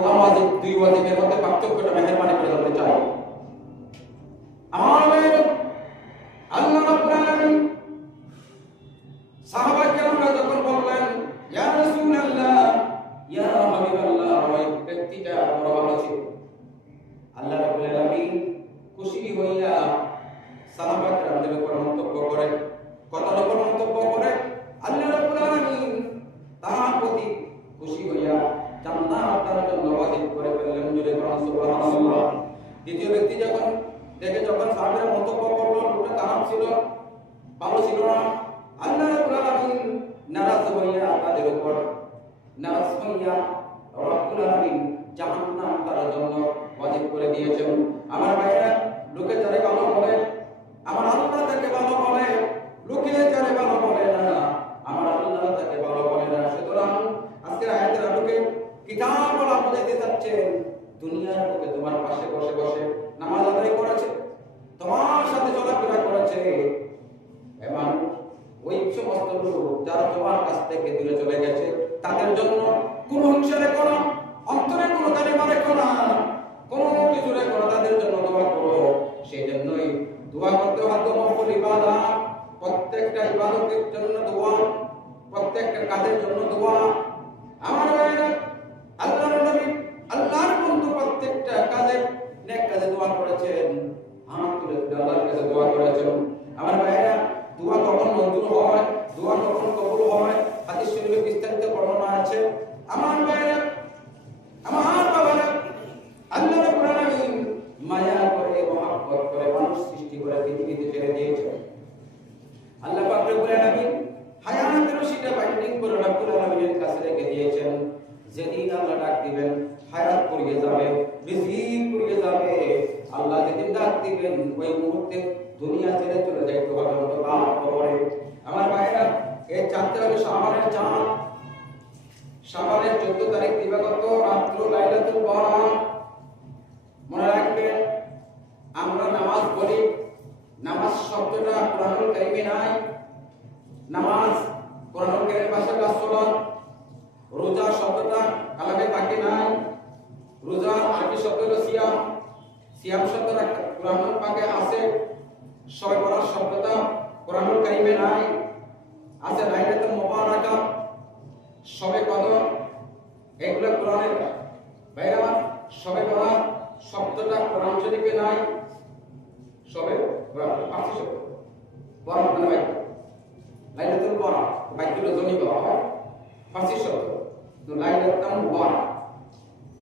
প্রথম ওয়াজিব দুই ওয়াজিবের মধ্যে পার্থক্যটা মেহেরবানি করে জানতে চাই। আমার ভাইয়েরা, আল্লাহ রাব্বুল আলামিন সাহাবা কেরামরা যখন বললেন ইয়া রাসূলুল্লাহ ইয়া হাবিবাল্লাহ, ওই ব্যক্তিটা বড় ভালো ছিল। আল্লাহ রাব্বুল আলামিন খুশি হইয়া সাহাবা কেরামদের উপর মন্তব্য করে, কথার উপর মন্তব্য করে আল্লাহ রাব্বুল আলামিন তার প্রতি খুশি হইয়া জান্নাত তার জন্য ওয়াজিব করে ফেললেন। জুড়ে বলুন সুবহানাল্লাহ। দ্বিতীয় ব্যক্তি যখন সাহাবারা মন্তব্য করলো লোকটা খারাপ ছিল, ভালো ছিল না, আল্লাহ রাব্বুল আলামিন নারাজ হইয়া তাদের উপর নারাজ হইয়া রাব্বুল আলামিন জাহান্নাম তার জন্য ওয়াজিব করে দিয়েছেন। আমার ভাইরা, লোকে যারা ভালো বলে, আমার আল্লাহ তাকে ভালো বলে, লোকে যারা ভালো বলে না, আমার আল্লাহ তাকে ভালো বলে না। সুতরাং আজকের আয়াতের আলোকে কিতাব বলা বুঝাইতে চাচ্ছেন, দুনিয়ার লোকে তোমার পাশে বসে বসে নামাজ আদায় করেছে, তোমার সাথে চলাফেরা করেছে, এবং ওই সমস্ত লোক যারা তোমার কাছ থেকে দূরে চলে গেছে তাদের জন্য কোন হিংসা রেখো না, অন্তরে কোনো কালিমা রেখো না, কোনো কিছু রেখো না, তাদের জন্য দোয়া করো। সেই জন্যই দোয়া করতে হয় মকবুল ইবাদত, প্রত্যেকটা ইবাদতের জন্য দোয়া, প্রত্যেকটা কাজের জন্য দোয়া। আমার ভাইরা, আল্লাহর নবী আল্লাহর বন্ধু প্রত্যেকটা কাজে নেক কাজে দোয়া করেছেন, হাত তুলে আল্লাহর কাছে দোয়া করেছেন। আমার ভাইরা, দোয়া কখন মঞ্জুর হয়, দোয়া কখন কবুল হয়, হাদিস শরীফে বিস্তারিত বর্ণনা আছে। আমার ভাইরা, আমার বাবারা, আল্লাহ রাব্বুল আলামিন মায়া করে, মহব্বত করে মানুষ সৃষ্টি করে পৃথিবীতে ছেড়ে দিয়েছেন। আল্লাহ পাক রব্বুল আলামিন হায়াতের রশিটা বাইন্ডিং করে রাব্বুল আলামিনের কাছে রেখে দিয়েছেন। যেদিন আল্লাহ ডাক দিবেন হায়াত পড়িয়ে যাবে, রিজিক পড়িয়ে যাবে। আল্লাহ যেদিন ডাক দিবেন ওই মুহূর্তে দুনিয়া ছেড়ে চলে যাইতে হবে অন্ধকার কবরে। আমার ভাইরা, এই চাঁদটা হলো শাবানের চাঁদ। শাবানের 14 তারিখ দিবাগত রাত্র লাইলাতুল বরাত। মনে রাখবেন, আমরা নামাজ পড়ি, নামাজ শব্দটা কোরআনুল কারীমে নাই। নামাজ কোরআনুল কারীমের ভাষাটা সালাত। রোজা শব্দটা কালামে পাকে নাই। রোজা আরবি শব্দ হলো সিয়াম। সিয়াম শব্দটা কোরআনুল পাকে আছে। শবে বরাত শব্দটা কোরআনুল কারীমে নাই। আছে লাইলাতুল মুবারাকা, শবে কদর, এগুলো কোরআনের। ভাইরা, শবে বরাত শব্দটা কোরআন শরীফে নাই। শবে বরাত ফার্সি শব্দ, বরাত মানে বাইক, লাইলাতুল বরাত বাইকুল জমি বলা হয় ফার্সি শব্দ, তো লাইলাতুল মুবারাক